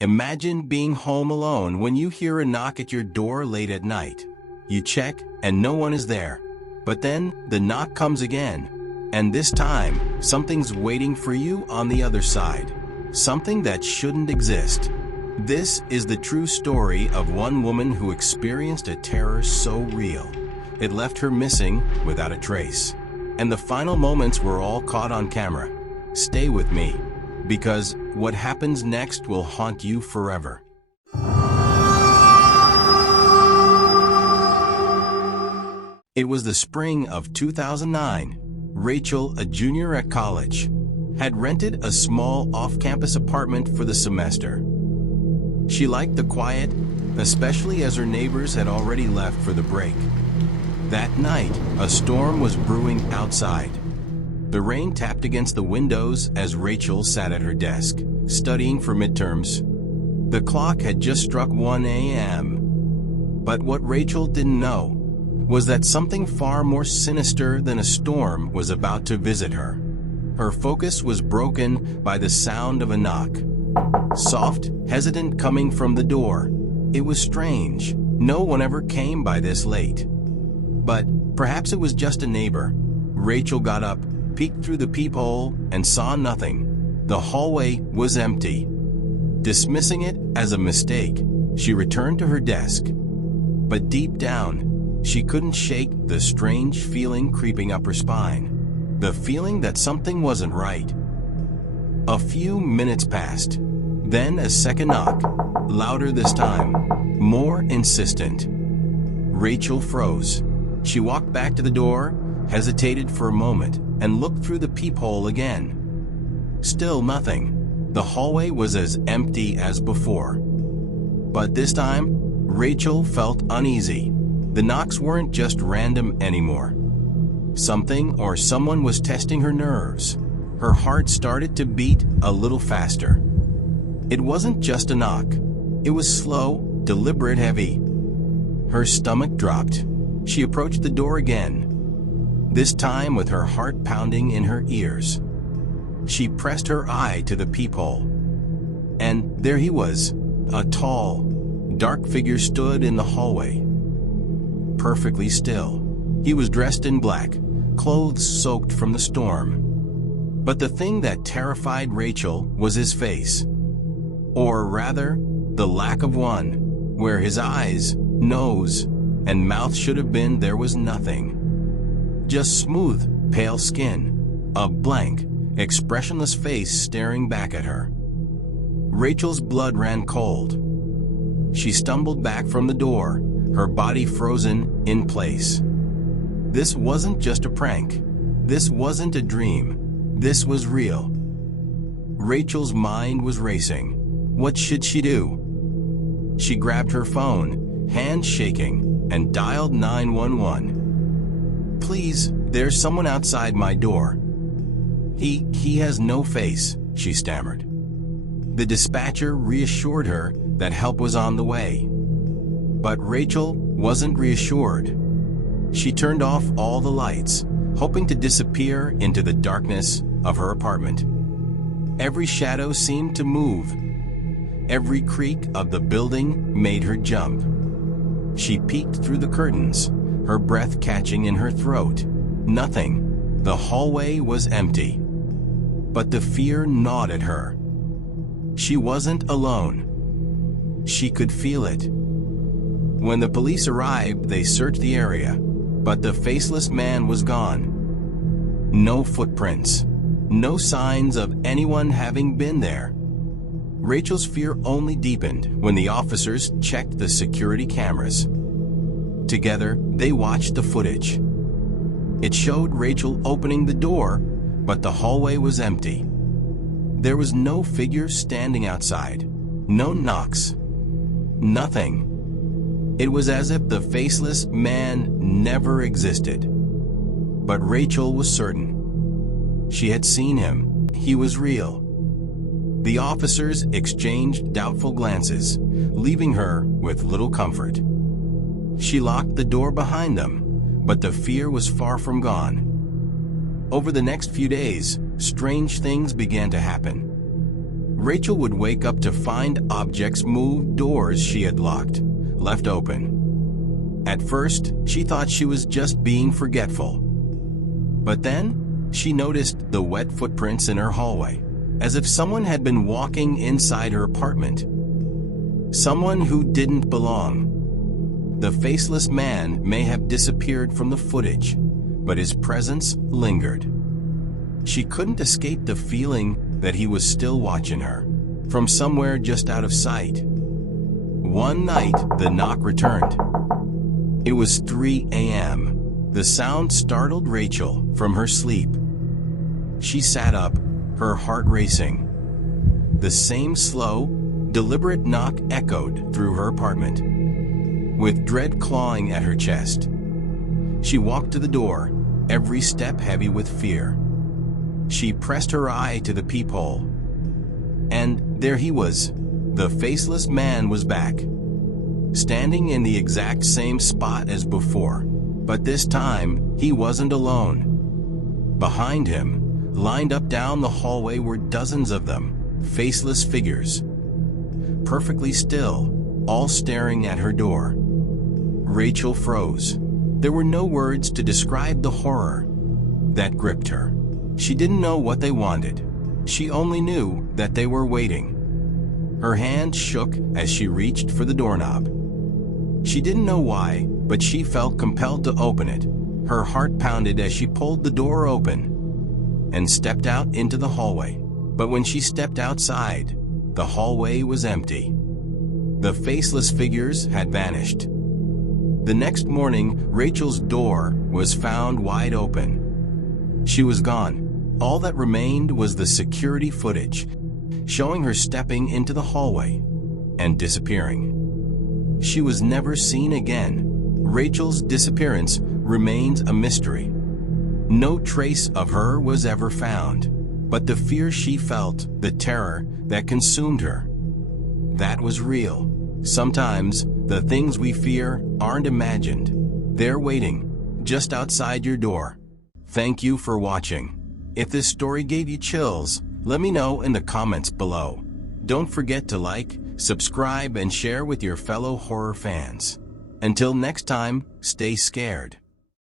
Imagine being home alone when you hear a knock at your door late at night. You check and no one is there. But then the knock comes again. And this time, something's waiting for you on the other side. Something that shouldn't exist. This is the true story of one woman who experienced a terror so real, it left her missing without a trace. And the final moments were all caught on camera. Stay with me, because what happens next will haunt you forever. It was the spring of 2009. Rachel, a junior at college, had rented a small off-campus apartment for the semester. She liked the quiet, especially as her neighbors had already left for the break. That night, a storm was brewing outside. The rain tapped against the windows as Rachel sat at her desk, studying for midterms. The clock had just struck 1 a.m. But what Rachel didn't know was that something far more sinister than a storm was about to visit her. Her focus was broken by the sound of a knock. Soft, hesitant coming from the door. It was strange. No one ever came by this late. But perhaps it was just a neighbor. Rachel got up, peeked through the peephole, and saw nothing. The hallway was empty. Dismissing it as a mistake, she returned to her desk. But deep down, she couldn't shake the strange feeling creeping up her spine. The feeling that something wasn't right. A few minutes passed. Then a second knock, louder this time, more insistent. Rachel froze. She walked back to the door, hesitated for a moment, and looked through the peephole again. Still nothing. The hallway was as empty as before. But this time, Rachel felt uneasy. The knocks weren't just random anymore. Something or someone was testing her nerves. Her heart started to beat a little faster. It wasn't just a knock. It was slow, deliberate, heavy. Her stomach dropped. She approached the door again, this time with her heart pounding in her ears. She pressed her eye to the peephole. And there he was. A tall, dark figure stood in the hallway. Perfectly still. He was dressed in black, clothes soaked from the storm. But the thing that terrified Rachel was his face. Or rather, the lack of one. Where his eyes, nose, and mouth should have been, there was nothing. Just smooth, pale skin, a blank, expressionless face staring back at her. Rachel's blood ran cold. She stumbled back from the door, her body frozen in place. This wasn't just a prank. This wasn't a dream. This was real. Rachel's mind was racing. What should she do? She grabbed her phone, hands shaking, and dialed 911. "Please, there's someone outside my door. He has no face," she stammered. The dispatcher reassured her that help was on the way. But Rachel wasn't reassured. She turned off all the lights, hoping to disappear into the darkness of her apartment. Every shadow seemed to move. Every creak of the building made her jump. She peeked through the curtains, her breath catching in her throat. Nothing. The hallway was empty. But the fear gnawed at her. She wasn't alone. She could feel it. When the police arrived, they searched the area, but the faceless man was gone. No footprints. No signs of anyone having been there. Rachel's fear only deepened when the officers checked the security cameras. Together, they watched the footage. It showed Rachel opening the door, but the hallway was empty. There was no figure standing outside. No knocks. Nothing. It was as if the faceless man never existed. But Rachel was certain. She had seen him. He was real. The officers exchanged doubtful glances, leaving her with little comfort. She locked the door behind them, but the fear was far from gone. Over the next few days, strange things began to happen. Rachel would wake up to find objects move, doors she had locked, left open. At first, she thought she was just being forgetful. But then, she noticed the wet footprints in her hallway, as if someone had been walking inside her apartment. Someone who didn't belong. The faceless man may have disappeared from the footage, but his presence lingered. She couldn't escape the feeling that he was still watching her, from somewhere just out of sight. One night, the knock returned. It was 3 a.m. The sound startled Rachel from her sleep. She sat up, her heart racing. The same slow, deliberate knock echoed through her apartment, with dread clawing at her chest. She walked to the door, every step heavy with fear. She pressed her eye to the peephole. And there he was. The faceless man was back, standing in the exact same spot as before. But this time, he wasn't alone. Behind him, lined up down the hallway, were dozens of them, faceless figures, perfectly still, all staring at her door. Rachel froze. There were no words to describe the horror that gripped her. She didn't know what they wanted. She only knew that they were waiting. Her hand shook as she reached for the doorknob. She didn't know why, but she felt compelled to open it. Her heart pounded as she pulled the door open and stepped out into the hallway. But when she stepped outside, the hallway was empty. The faceless figures had vanished. The next morning, Rachel's door was found wide open. She was gone. All that remained was the security footage, showing her stepping into the hallway and disappearing. She was never seen again. Rachel's disappearance remains a mystery. No trace of her was ever found, but the fear she felt, the terror that consumed her, that was real. Sometimes, the things we fear aren't imagined. They're waiting, just outside your door. Thank you for watching. If this story gave you chills, let me know in the comments below. Don't forget to like, subscribe, and share with your fellow horror fans. Until next time, stay scared.